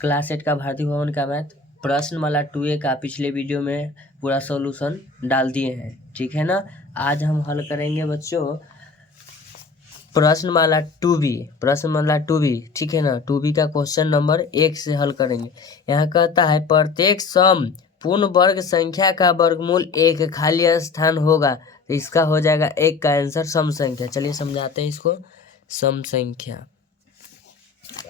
Class 8 का भारतीय भवन का मैथ प्रश्न वाला 2A का पिछले वीडियो में पूरा सॉल्यूशन डाल दिए हैं, ठीक है ना। आज हम हल करेंगे बच्चों प्रश्नमाला 2B, ठीक है ना। 2B का क्वेश्चन नंबर 1 से हल करेंगे। यहाँ कहता है प्रत्येक सम पूर्ण वर्ग संख्या का वर्गमूल एक खाली स्थान होगा, तो इसका हो जाएगा 1 का आंसर सम संख्या। चलिए समझाते हैं इसको। सम संख्या,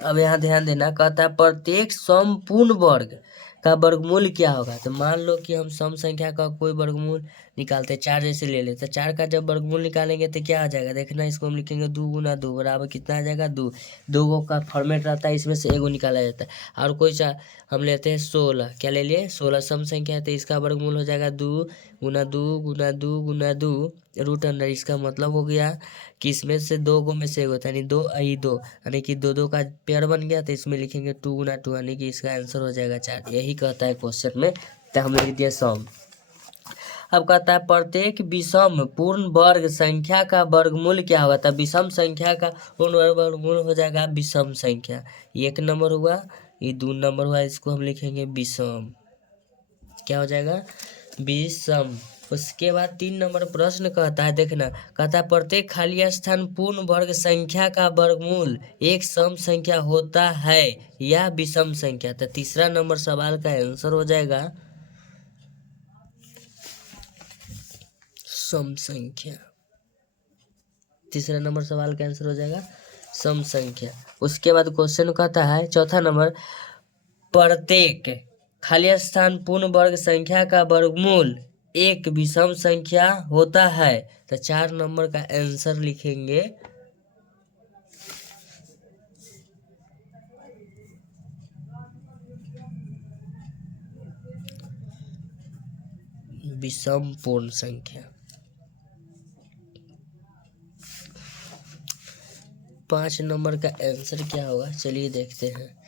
अब यहाँ ध्यान देना, कहता है प्रत्येक सम पूर्ण वर्ग का वर्गमूल क्या होगा। तो मान लो कि हम सम संख्या का कोई वर्गमूल निकालते हैं, 4 जैसे ले लेते हैं। 4 का जब वर्गमूल निकालेंगे तो क्या आ जाएगा, देखना। इसको हम लिखेंगे 2 गुना 2 बराबर कितना आ जाएगा 2। 2 का फॉर्मेट रहता है, इसमें से एगो निकाला जाता है। और कोई हम लेते हैं 16, क्या ले लिए 16 सम संख्या है, तो इसका वर्गमूल हो जाएगा 2 गुना 2 गुना 2 गुना 2 रूट अंडर। इसका मतलब हो गया कि इसमें से 2 गो में से एगो था, यानी 2 आई 2, यानी कि 2 2 का पेयर बन गया। तो इसमें लिखेंगे 2 गुना 2, यानी कि इसका आंसर हो जाएगा 4। यही कहता है क्वेश्चन में, तो हम लिख दिए सम। अब कहता है प्रत्येक विषम पूर्ण वर्ग संख्या का वर्गमूल क्या होगा। तो विषम संख्या का पूर्ण वर्गमूल हो जाएगा विषम संख्या। 1 नंबर हुआ, ये 2 नंबर हुआ, इसको हम लिखेंगे विषम। क्या हो जाएगा विषम। उसके बाद 3 नंबर प्रश्न कहता है, देखना, कहता है प्रत्येक खाली स्थान पूर्ण वर्ग संख्या का वर्गमूल एक सम संख्या होता है या विषम संख्या। तो तीसरा नंबर सवाल का आंसर हो जाएगा सम संख्या। तीसरा नंबर सवाल का आंसर हो जाएगा सम संख्या। उसके बाद क्वेश्चन कहता है चौथा नंबर, प्रत्येक खाली स्थान पूर्ण वर्ग संख्या का वर्गमूल एक विषम संख्या होता है। तो 4 नंबर का आंसर लिखेंगे विषम पूर्ण संख्या। 5 नंबर का आंसर क्या होगा, चलिए देखते हैं।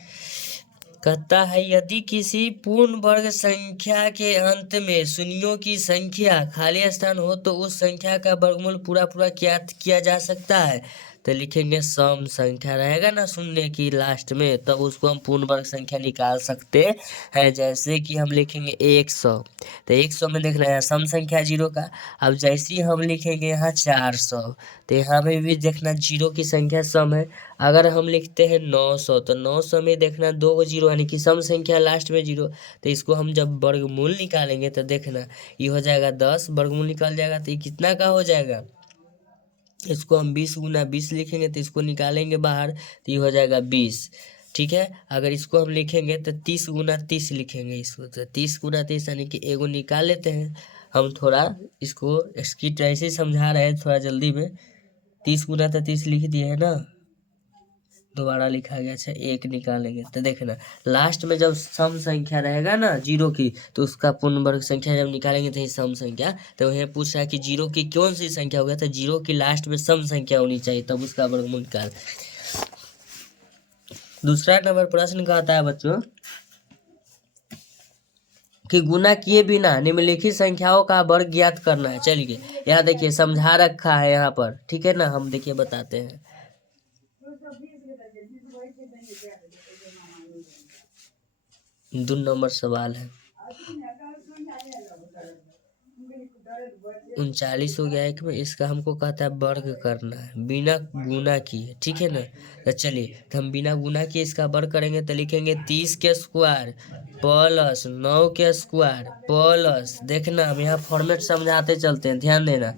कहता है यदि किसी पूर्ण वर्ग संख्या के अंत में शून्यों की संख्या खाली स्थान हो तो उस संख्या का वर्गमूल पूरा क्या किया जा सकता है। तो लिखेंगे सम संख्या रहेगा ना शून्य की लास्ट में, तब उसको हम पूर्ण वर्ग संख्या निकाल सकते हैं। जैसे कि हम लिखेंगे 100, तो 100 में देखना है सम संख्या 0 का। अब जैसे ही हम लिखेंगे यहाँ 400, तो यहाँ में भी देखना 0 की संख्या सम है। अगर हम लिखते हैं 900, तो 900 में देखना 2 0, यानी कि सम संख्या लास्ट में 0। तो इसको हम जब वर्गमूल निकालेंगे तो देखना ये हो जाएगा 10, वर्गमूल निकल जाएगा तो ये कितना का हो जाएगा। इसको हम 20 गुना 20 लिखेंगे, तो इसको निकालेंगे बाहर तो ये हो जाएगा 20, ठीक है। अगर इसको हम लिखेंगे तो 30 गुना 30 लिखेंगे इसको, तो 30 गुना 30 यानी कि एगो निकाल लेते हैं। हम थोड़ा इसको स्किट ऐसे समझा रहे हैं थोड़ा जल्दी में। 30 गुना तो 30 लिख दिए है ना, दोबारा लिखा गया। अच्छा 1 निकालेंगे तो देखना लास्ट में जब सम संख्या रहेगा ना 0 की, तो उसका पूर्ण वर्ग संख्या जब निकालेंगे तो ये सम संख्या। तो वह पूछ रहा है कि 0 की कौन सी संख्या होगा, तो 0 की लास्ट में सम संख्या होनी चाहिए, तब उसका वर्गमूल निकाल। दूसरा नंबर प्रश्न कहता है बच्चों कि गुना किए बिना निम्नलिखित संख्याओं का वर्ग ज्ञात करना है। चलिए यहाँ देखिए समझा रखा है यहाँ पर, ठीक है ना। हम देखिए बताते हैं। 2 नंबर सवाल है, 39 हो गया एक में, इसका हमको कहता है वर्ग करना है बिना गुना किए, ठीक है ना। तो चलिए तो हम बिना गुना किए इसका वर्ग करेंगे, तो लिखेंगे 30 के स्क्वायर प्लस 9 के स्क्वायर प्लस, देखना हम यहाँ फॉर्मेट समझाते चलते हैं, ध्यान देना।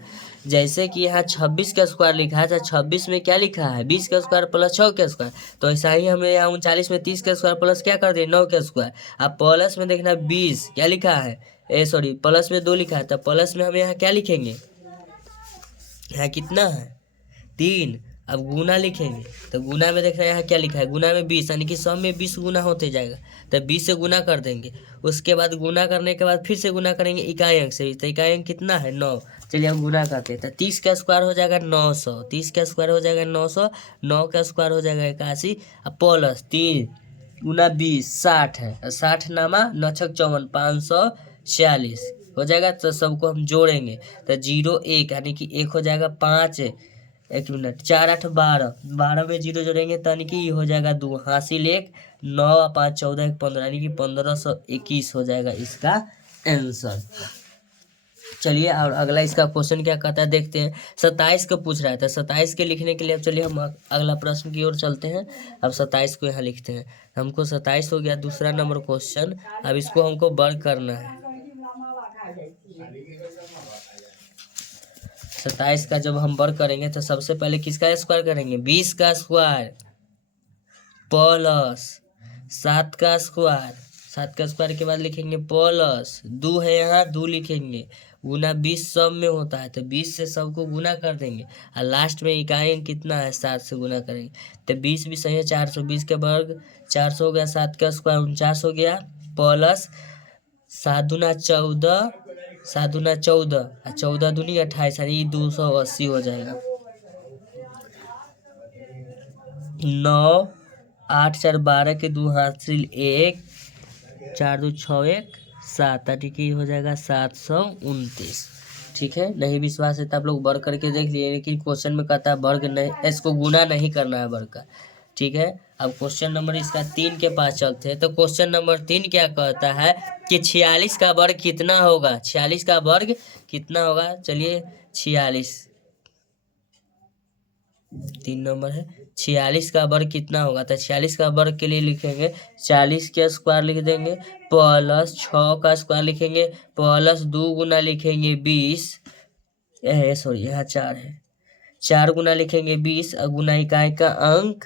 जैसे कि यहाँ 26 का स्क्वायर लिखा है, तो 26 में क्या लिखा है 20 का स्क्वायर प्लस 6 का स्क्वायर, तो ऐसा ही हमें यहाँ 39 में 30 का स्क्वायर प्लस क्या कर दिए 9 का स्क्वायर। अब प्लस में देखना 20 क्या लिखा है, सॉरी प्लस में 2 लिखा है, तो प्लस में हम यहाँ क्या लिखेंगे, यहाँ कितना है 3। अब गुना लिखेंगे, तो गुना में देखना यहाँ क्या लिखा है, गुना में 20, यानी कि सब में 20 गुना होते जाएगा, तो 20 से गुना कर देंगे। उसके बाद गुना करने के बाद फिर से गुना करेंगे इकाई अंक से, तो इकाई अंक कितना है 9। चलिए हम गुना करते हैं, तो 30 का स्क्वायर हो जाएगा 900, 30 का स्क्वायर हो जाएगा 900, 9 का स्क्वायर हो जाएगा 81, अब प्लस 3 गुना 20 60 है, 60 नामा 9 छक 54 546 हो जाएगा। तो सबको हम जोड़ेंगे तो 0 1 यानी कि 1 हो जाएगा 5 एक मिनट, 4 8 12, 12 में 0 जोड़ेंगे तो यानी कि ये हो जाएगा 2, हासिल 1, 9 और 5 14 1 15, यानी कि 1521 हो जाएगा इसका आंसर। चलिए और अगला इसका क्वेश्चन क्या कहता है देखते हैं। 27 को पूछ रहा है, तो 27 के लिखने के लिए अब चलिए हम अगला प्रश्न की ओर चलते हैं। अब 27 को यहाँ लिखते हैं। हमको 27 हो गया दूसरा नंबर क्वेश्चन। अब इसको हमको वर्क करना है। 27 का जब हम वर्क करेंगे तो सबसे पहले किसका स्क्वायर करेंगे, 20 का स्क्वायर प्लस 7 का स्क्वायर, 7 का स्क्वायर के बाद लिखेंगे प्लस 2 है यहाँ 2 लिखेंगे, गुना 20 सब में होता है तो 20 से सबको गुना कर देंगे और लास्ट में इकाई अंक कितना है 7 से गुना करेंगे तो 20 भी सही है, 420 के वर्ग 400 हो गया, 7 का स्क्वायर 49 हो गया, प्लस 7 दूना 14, 7 दूना 14 और 14 दूनी 28, यानी 280 हो जाएगा। 9 8 4 12 के 2 हासिल 1, 4 2 6 1 7, यानी कि हो जाएगा 729। ठीक है, नहीं विश्वास है तो आप लोग वर्ग करके देख लिए, लेकिन क्वेश्चन में कहता है वर्ग नहीं, इसको गुना नहीं करना है वर्ग का। ठीक है, अब क्वेश्चन नंबर इसका 3 के पास चलते हैं। तो क्वेश्चन नंबर 3 क्या कहता है कि 46 का वर्ग कितना होगा, 46 का वर्ग कितना होगा। चलिए 46 3 नंबर है, 46 का वर्ग कितना होगा। तो 46 का वर्ग के लिए लिखेंगे 40 के स्क्वायर लिख देंगे, प्लस 6 का स्क्वायर लिखेंगे, प्लस 2 गुना लिखेंगे 20, सॉरी यहाँ 4 है, 4 गुना लिखेंगे 20 और गुना इकाई का अंक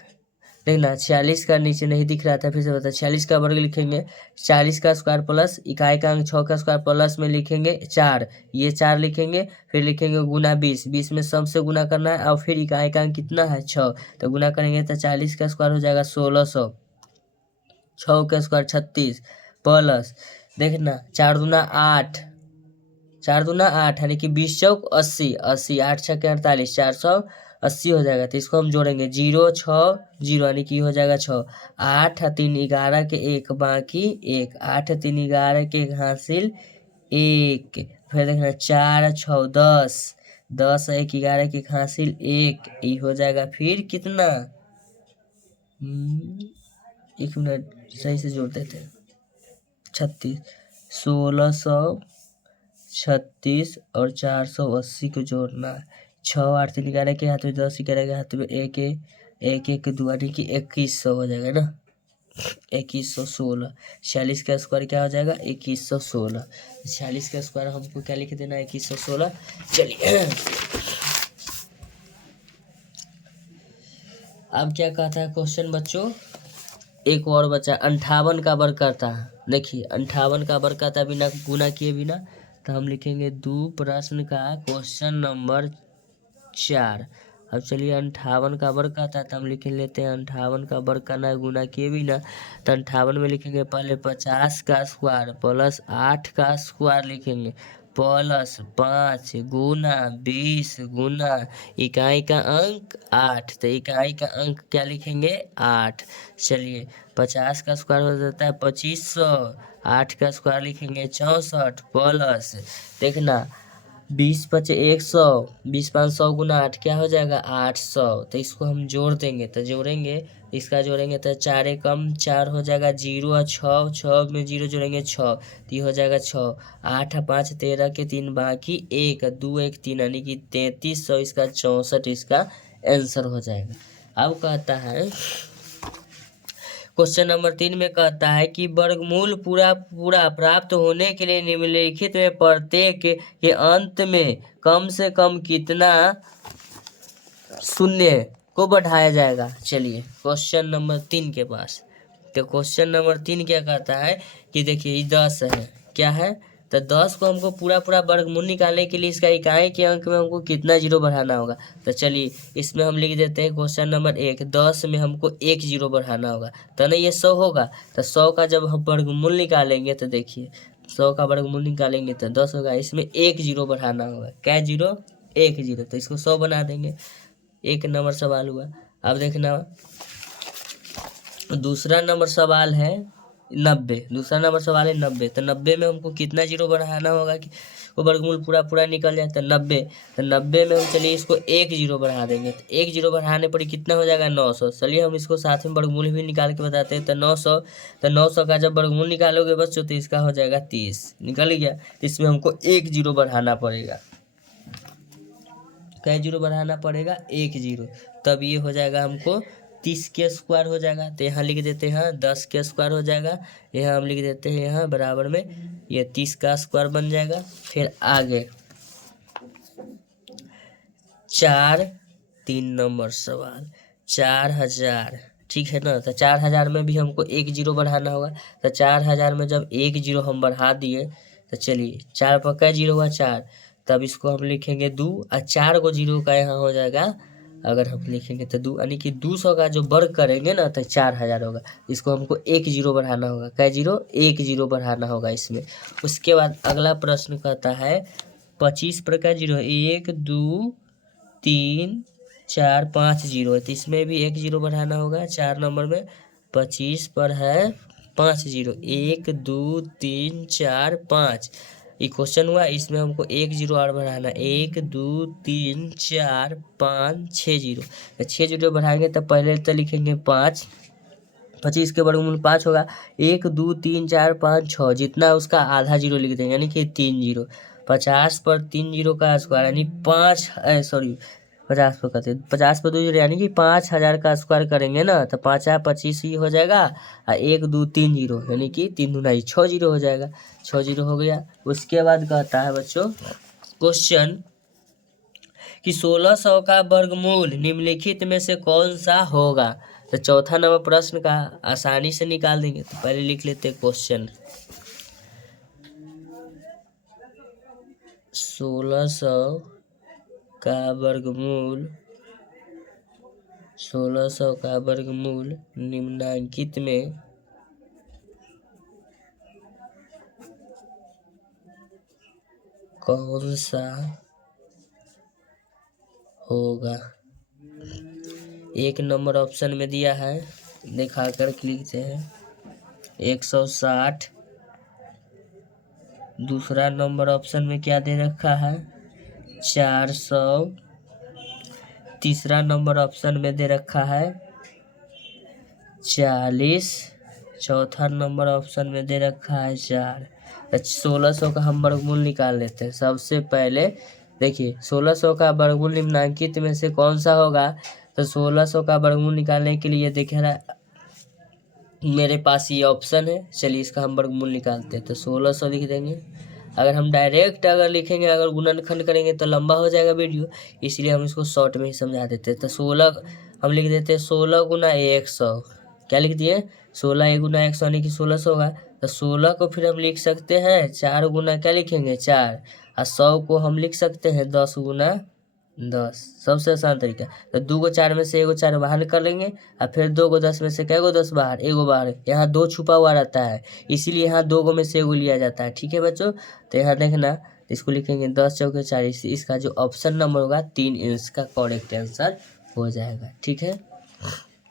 देखना 46 का नीचे नहीं दिख रहा था, फिर से बता, 46 का वर्ग लिखेंगे, 40 का स्क्वायर प्लस इकाई का अंक 6 का स्क्वायर प्लस में लिखेंगे 4, ये 4 लिखेंगे, फिर लिखेंगे गुना 20, 20 में सबसे गुना करना है और फिर इकाई का अंक कितना है 6, तो गुना करेंगे तो 40 का स्क्वायर हो जाएगा 1600, 6 का स्क्वायर 36, प्लस देखना 4 दूना 8, 4 दूना 8 यानी कि 20 चौक 80, 80 8 6 के 48, 480 हो जाएगा। तो इसको हम जोड़ेंगे 0 6 0 यानी कि हो जाएगा 6, 8 3 11 के 1 बाकी 1, 8 3 11 के 1 हासिल 1, फिर देखना 4 6 10, 10 1 11 के 1 हासिल 1, ये हो जाएगा फिर कितना, एक मिनट सही से जोड़ते थे, 36, 1636 और 480 को जोड़ना है। 6 8 3 11 के हाथ में 10 11 के हाथ में 1 1 1 2 यानी कि 2100 हो जाएगा ना, 2116। 46 का स्क्वायर क्या हो जाएगा 2116, 46 का स्क्वायर हमको क्या लिख देना 2116। चलिए अब क्या कहता है क्वेश्चन बच्चों, एक और बचा 58 का वर्ग करता है। देखिए 58 का वर्ग करता है बिना गुना किए बिना, तो हम लिखेंगे 2 प्रश्न का क्वेश्चन नंबर 4। अब चलिए 58 का वर्ग करता है तो हम लिख लेते हैं 58 का वर्ग करना है गुना किए बिना, तो 58 में लिखेंगे पहले 50 का स्क्वायर प्लस 8 का स्क्वायर लिखेंगे, प्लस 5 गुना 20 गुना इकाई का अंक 8, तो इकाई का अंक क्या लिखेंगे 8। चलिए 50 का स्क्वायर हो जाता है 2500, 8 का स्क्वायर लिखेंगे 64, प्लस देखना 20 5 100, 20 5 100 गुना 8 क्या हो जाएगा 800। तो इसको हम जोड़ देंगे, तो जोड़ेंगे इसका जोड़ेंगे तो 4 कम 4 हो जाएगा 0 और 6, 6 में 0 जोड़ेंगे 6, तो ये हो जाएगा 6, 8 5 13 के 3 बाकी 1 2 1 3 यानी कि 3300 इसका 64 इसका आंसर हो जाएगा। अब कहता है क्वेश्चन नंबर 3 में कहता है कि वर्गमूल पूरा प्राप्त होने के लिए निम्नलिखित में प्रत्येक के अंत में कम से कम कितना शून्य को बढ़ाया जाएगा। चलिए क्वेश्चन नंबर 3 के पास, तो क्वेश्चन नंबर 3 क्या कहता है कि देखिए ये 10 है, क्या है तो 10 को हमको पूरा वर्गमूल निकालने के लिए इसका इकाई के अंक में हमको कितना जीरो बढ़ाना होगा। तो चलिए इसमें हम लिख देते हैं क्वेश्चन नंबर 1, 10 में हमको 1 जीरो बढ़ाना होगा, तो ना ये 100 होगा, तो 100 का जब हम वर्गमूल निकालेंगे तो देखिए 100 का वर्गमूल निकालेंगे तो 10 होगा, इसमें 1 जीरो बढ़ाना होगा, क्या जीरो 1 जीरो, तो इसको 100 बना देंगे। 1 नंबर सवाल हुआ। अब देखना दूसरा नंबर सवाल है 90, दूसरा नंबर सवाल है 90। तो 90 में हमको कितना जीरो बढ़ाना होगा कि वो वर्गमूल पूरा पूरा निकल जाए। तो 90, तो 90 में हम चलिए इसको 1 जीरो बढ़ा देंगे। तो 1 जीरो बढ़ाने पर कितना हो जाएगा 900। चलिए हम इसको साथ में वर्गमूल भी निकाल के बताते हैं। तो 900, तो 900 का जब वर्गमूल निकालोगे बच्चों तो इसका हो जाएगा 30, निकल गया। इसमें हमको 1 जीरो बढ़ाना पड़ेगा। कै जीरो बढ़ाना पड़ेगा 1 जीरो, तब ये हो जाएगा हमको 30 के स्क्वायर हो जाएगा। तो यहाँ लिख देते हैं 10 के स्क्वायर हो जाएगा। यहाँ हम लिख देते हैं यहाँ बराबर में ये 30 का स्क्वायर बन जाएगा। फिर आगे 3 नंबर सवाल 4000, ठीक है ना। तो 4000 में भी हमको 1 जीरो बढ़ाना होगा। तो 4000 में जब 1 जीरो हम बढ़ा दिए तो चलिए 4 पर क्या जीरो हुआ 4, तब इसको हम लिखेंगे 2 और 4 को जीरो का यहाँ हो जाएगा। अगर हम लिखेंगे तो 2 यानी कि 200 का जो वर्ग करेंगे ना तो 4000 होगा। इसको हमको 1 जीरो बढ़ाना होगा। क्या जीरो? 1 जीरो बढ़ाना होगा इसमें। उसके बाद अगला प्रश्न कहता है 25 पर क्या जीरो? 1 2 3 4 5 जीरो है। तो इसमें भी 1 जीरो बढ़ाना होगा। 4 नंबर में 25 पर है 5 जीरो, 1 2 3 4 5। ये क्वेश्चन हुआ, इसमें हमको 1 जीरो और बढ़ाना। 1 2 3 4 5 6 जीरो। तो 6 जीरो बढ़ाएंगे तब पहले तो लिखेंगे 5, 25 के वर्गमूल 5 होगा। 1 2 3 4 5 6, जितना उसका आधा जीरो लिख देंगे यानी कि 3 जीरो। 50 पर 3 जीरो का स्क्वायर यानी 50 पर कहते हैं 50 पर 2 जीरो यानी कि 5000 का स्क्वायर करेंगे ना तो 5 25 ही हो जाएगा। और 1 2 3 जीरो यानी कि 3 दूना 6 जीरो हो जाएगा। 6 जीरो हो गया। उसके बाद कहता है बच्चों क्वेश्चन कि 1600 का वर्गमूल निम्नलिखित में से कौन सा होगा। तो चौथा नंबर प्रश्न का आसानी से निकाल देंगे। तो पहले लिख लेते क्वेश्चन 1600 का वर्गमूल, 1600 का वर्गमूल निम्नांकित में कौन सा होगा। 1 नंबर ऑप्शन में दिया है, दिखाकर लिखते हैं 160। दूसरा नंबर ऑप्शन में क्या दे रखा है 400। तीसरा नंबर ऑप्शन में दे रखा है 40। चौथा नंबर ऑप्शन में दे रखा है 4। 1600 का हम वर्गमूल निकाल लेते हैं। सबसे पहले देखिए 1600 का वर्गमूल निम्नांकित में से कौन सा होगा। तो 1600 का वर्गमूल निकालने के लिए देखिए ना मेरे पास ये ऑप्शन है। चलिए इसका हम वर्गमूल निकालते हैं। तो 1600 लिख देंगे। अगर हम डायरेक्ट अगर लिखेंगे, अगर गुणनखंड करेंगे तो लंबा हो जाएगा वीडियो, इसलिए हम इसको शॉर्ट में ही समझा देते हैं। तो 16 हम लिख देते हैं 16 गुना 100। क्या लिख दिए 16 गुना 100 यानी कि 1600 होगा। तो 16 को फिर हम लिख सकते हैं 4 गुना क्या लिखेंगे 4, और 100 को हम लिख सकते हैं 10 गुना 10। सबसे आसान तरीका। तो 2 को 4 में से 1 4 बाहर कर लेंगे और फिर 2 को 10 में से क्या 10 बाहर, 1 बाहर। यहाँ 2 छुपा हुआ रहता है इसीलिए यहाँ 2 को में से 1 लिया जाता है। ठीक है बच्चों। तो यहाँ देखना इसको लिखेंगे 10 चौके 40। इसका जो ऑप्शन नंबर होगा 3 इसका करेक्ट आंसर हो जाएगा। ठीक है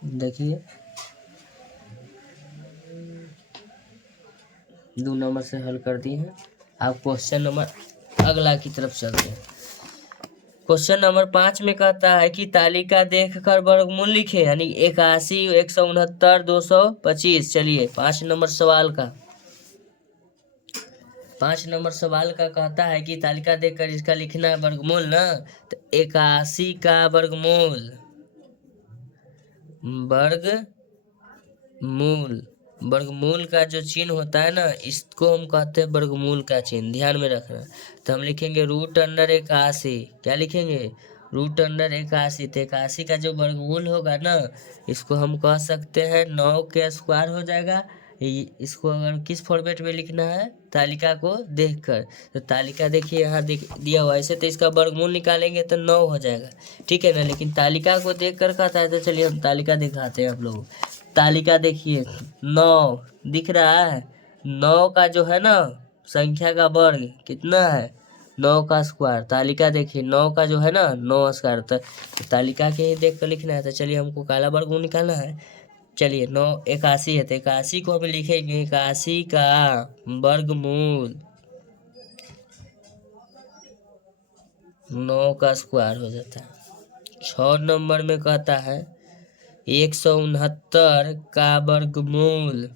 देखिए 2 नंबर से हल कर दिए हैं। आप क्वेश्चन नंबर अगला की तरफ चलते हैं। क्वेश्चन नंबर 5 में कहता है कि तालिका देखकर वर्गमूल लिखे, यानी 81 169 225। चलिए 5 नंबर सवाल का 5 नंबर सवाल का कहता है कि तालिका देखकर इसका लिखना है वर्गमूल ना। तो 81 का वर्गमूल, वर्गमूल का जो चिन्ह होता है ना इसको हम कहते हैं वर्गमूल का चिन्ह, ध्यान में रखना। तो हम लिखेंगे √81। क्या लिखेंगे √81। तो 81 का जो वर्गमूल होगा ना इसको हम कह सकते हैं 9 के स्क्वायर हो जाएगा। इसको अगर किस फॉर्मेट में लिखना है तालिका को देखकर, तो तालिका देखिए यहाँ दिया हुआ ऐसे, तो इसका वर्गमूल निकालेंगे तो 9 हो जाएगा। ठीक है ना। लेकिन तालिका को देखकर कहता है तो चलिए हम तालिका दिखाते हैं आप लोगों को। तालिका देखिए 9 दिख रहा है। 9 का जो है ना संख्या का वर्ग कितना है 9 का स्क्वायर। तालिका देखिए 9 का जो है ना 9 स्क्वायर। तो तालिका के ही देख कर लिखना है। तो चलिए हमको काला वर्गमूल निकालना है। चलिए 981 है तो 81 को हम लिखेंगे 81 का वर्गमूल 9 का स्क्वायर हो जाता है। 6 नंबर में कहता है 169 का वर्गमूल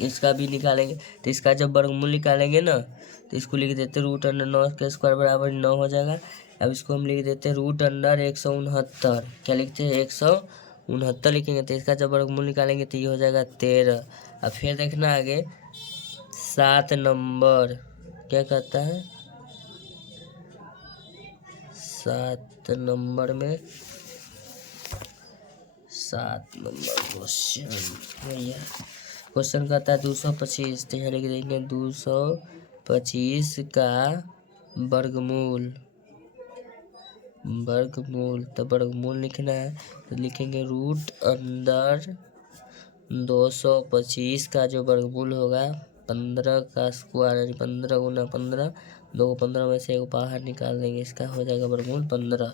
इसका भी निकालेंगे तो इसका जब वर्गमूल निकालेंगे ना तो इसको लिख देते √9 के स्क्वायर बराबर 9 हो जाएगा। अब इसको हम लिख देते √169। क्या लिखते हैं 169 लिखेंगे तो इसका जब वर्गमूल निकालेंगे तो ये हो जाएगा 13। अब फिर देखना आगे 7 नंबर क्या कहता है 7 नंबर में 7 नंबर क्वेश्चन कहता है 225 तो यहाँ लिख देंगे 225 का वर्गमूल तो वर्गमूल लिखना है तो लिखेंगे √225 का जो वर्गमूल होगा 15 का स्क्वायर यानी 15 गुना 15 2 को 15 में से एक बाहर निकाल देंगे इसका हो जाएगा वर्गमूल 15।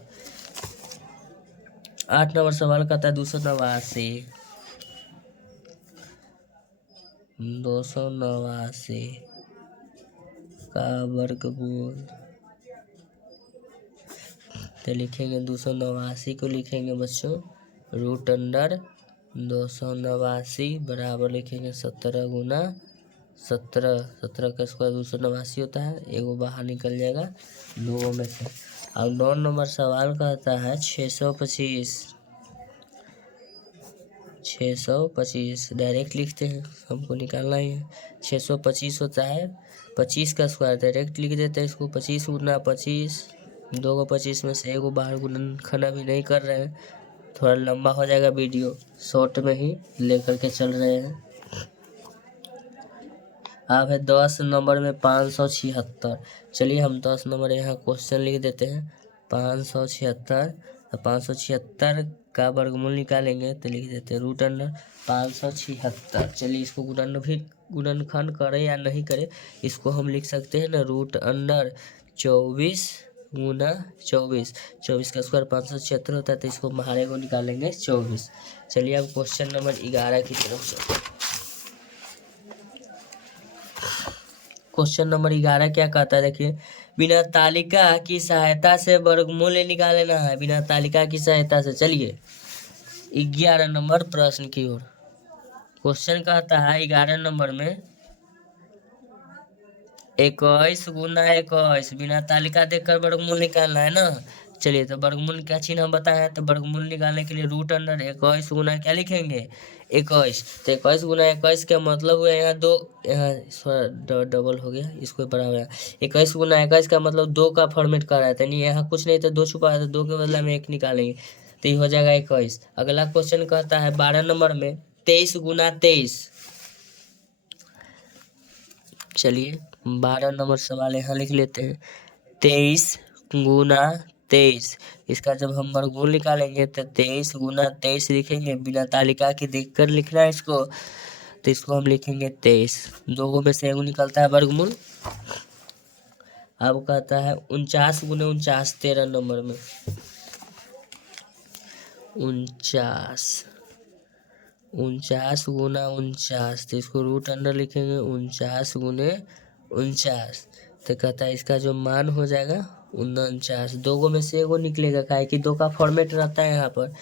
8 नंबर सवाल कहता है 289 का वर्गमूल तो लिखेंगे 289 को लिखेंगे बच्चों √289 बराबर लिखेंगे 17 गुना 17 का स्क्वायर 289 होता है एगो बाहर निकल जाएगा दो में से। अब 9 नंबर सवाल कहता है 625 डायरेक्ट लिखते हैं हमको निकालना ही है। 625 होता है 25 का स्क्वायर डायरेक्ट लिख देते हैं इसको 25 गुना 25 2 को 25 में से एगो बाहर गुणनखंड अभी नहीं कर रहे हैं थोड़ा लंबा हो जाएगा वीडियो शॉर्ट में ही लेकर के चल रहे हैं। अब है 10 नंबर में 576। चलिए हम 10 नंबर यहाँ क्वेश्चन लिख देते हैं 576 तो 576 का वर्गमूल निकालेंगे तो लिख देते हैं √576। चलिए इसको गुणनखंड करें या नहीं करें इसको हम लिख सकते हैं ना √24 गुना 24 का स्क्वायर 576 होता है तो इसको बाहर को निकालेंगे 24। चलिए अब क्वेश्चन नंबर 11 की तरफ चलते हैं। क्वेश्चन नंबर 11 क्या कहता है देखिए बिना तालिका की सहायता से वर्गमूल निकालना है बिना तालिका की सहायता से। चलिए 11 नंबर प्रश्न की ओर क्वेश्चन कहता है 11 नंबर में 21 गुना 21 बिना तालिका देखकर वर्गमूल निकालना है ना। चलिए तो वर्गमूल क्या चिन्ह हम बताएं तो वर्गमूल निकालने के लिए √21 गुना क्या लिखेंगे 21 तो 21 गुना 21 का मतलब हुआ यहाँ 2 यहाँ डबल हो गया इसको बराबर 21 गुना 21 का मतलब 2 का फॉर्मेट कर रहा है यानी यहाँ कुछ नहीं तो 2 छुपा है तो 2 के बदला में 1 निकालेंगे तो ये हो जाएगा 21। अगला क्वेश्चन कहता है 12 नंबर में 23 गुना 23। चलिए 12 नंबर सवाल यहाँ लिख लेते हैं 23 गुना 23 इसका जब हम वर्गमूल निकालेंगे तो 23 गुना 23 लिखेंगे बिना तालिका के देखकर लिखना है इसको तो इसको हम लिखेंगे 23 दो में से एगो निकलता है वर्गमूल। अब कहता है 49 गुना 49 13 नंबर में 49 गुना 49 तो इसको √अंडर लिखेंगे 49 गुने 49 तो कहता है इसका जो मान हो जाएगा 49 दो में से एगो निकलेगा काहे कि 2 का फॉर्मेट रहता है यहाँ पर।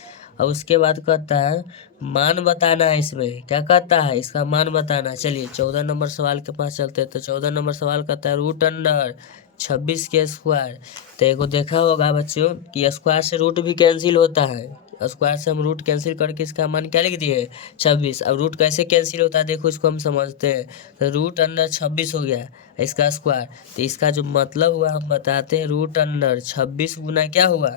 अब उसके बाद कहता है मान बताना है इसमें क्या कहता है इसका मान बताना। चलिए 14 नंबर सवाल के पास चलते हैं तो 14 नंबर सवाल कहता है √26 के स्क्वायर। तो एगो देखा होगा बच्चों कि स्क्वायर से रूट भी कैंसिल होता है स्क्वायर से हम रूट कैंसिल करके इसका मान क्या लिख दिए 26। अब रूट कैसे कैंसिल होता है देखो इसको हम समझते हैं तो √26 हो गया इसका स्क्वायर तो इसका जो मतलब हुआ हम बताते हैं √26 गुना क्या हुआ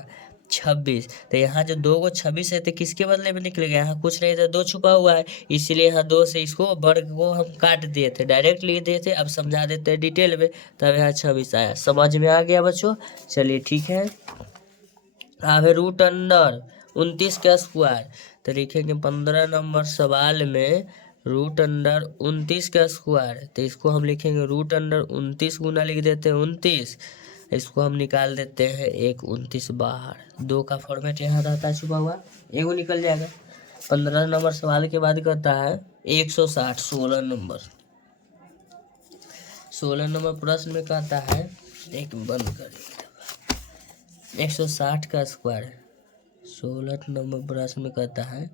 26। तो यहाँ जो 2 को 26 है तो किसके बदले में निकलेगा, यहाँ कुछ नहीं था, 2 छुपा हुआ है, इसीलिए यहाँ 2 से इसको वर्ग को हम काट दिए थे, डायरेक्ट लिख दिए थे। अब समझा देते हैं डिटेल में, तब यहाँ 26 आया। समझ में आ गया बच्चों? चलिए ठीक है। अब है रूट अंडर 29 का स्क्वायर। तो लिखेंगे 15 नंबर सवाल में रूट अंडर 29 का स्क्वायर। तो इसको हम लिखेंगे रूट अंडर 29 गुना लिख देते हैं 29, इसको हम निकाल देते हैं 1 29 बाहर। 2 का फॉर्मेट यहाँ रहता है छुपा हुआ, एगो निकल जाएगा। 15 नंबर सवाल के बाद कहता है 160। 16 नंबर प्रश्न में कहता है, एक बंद करिए, 160 का स्क्वायर। 16 नंबर प्रश्न में कहता है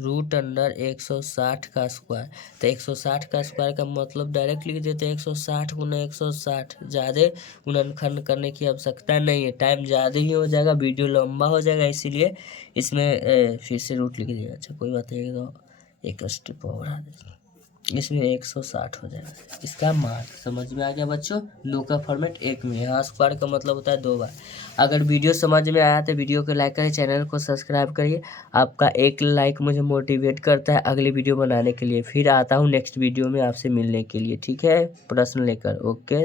रूट अंडर 160 का स्क्वायर। तो 160 का स्क्वायर का मतलब डायरेक्ट लिख देते हैं 160 गुना 160। ज़्यादा गुणनखंड करने की आवश्यकता नहीं है, टाइम ज़्यादा ही हो जाएगा, वीडियो लंबा हो जाएगा, इसीलिए इसमें फिर से रूट लिख दिया। अच्छा कोई बात नहीं, तो एक स्टेप और बढ़ा देते, इसमें 160 हो जाएगा। इसका मान समझ में आ गया बच्चों? 2 का फॉर्मेट 1 में, यहाँ स्क्वायर का मतलब होता है 2 बार। अगर वीडियो समझ में आया तो वीडियो को लाइक करिए, चैनल को सब्सक्राइब करिए। आपका एक लाइक मुझे मोटिवेट करता है अगली वीडियो बनाने के लिए। फिर आता हूँ नेक्स्ट वीडियो में आपसे मिलने के लिए, ठीक है, प्रश्न लेकर। ओके।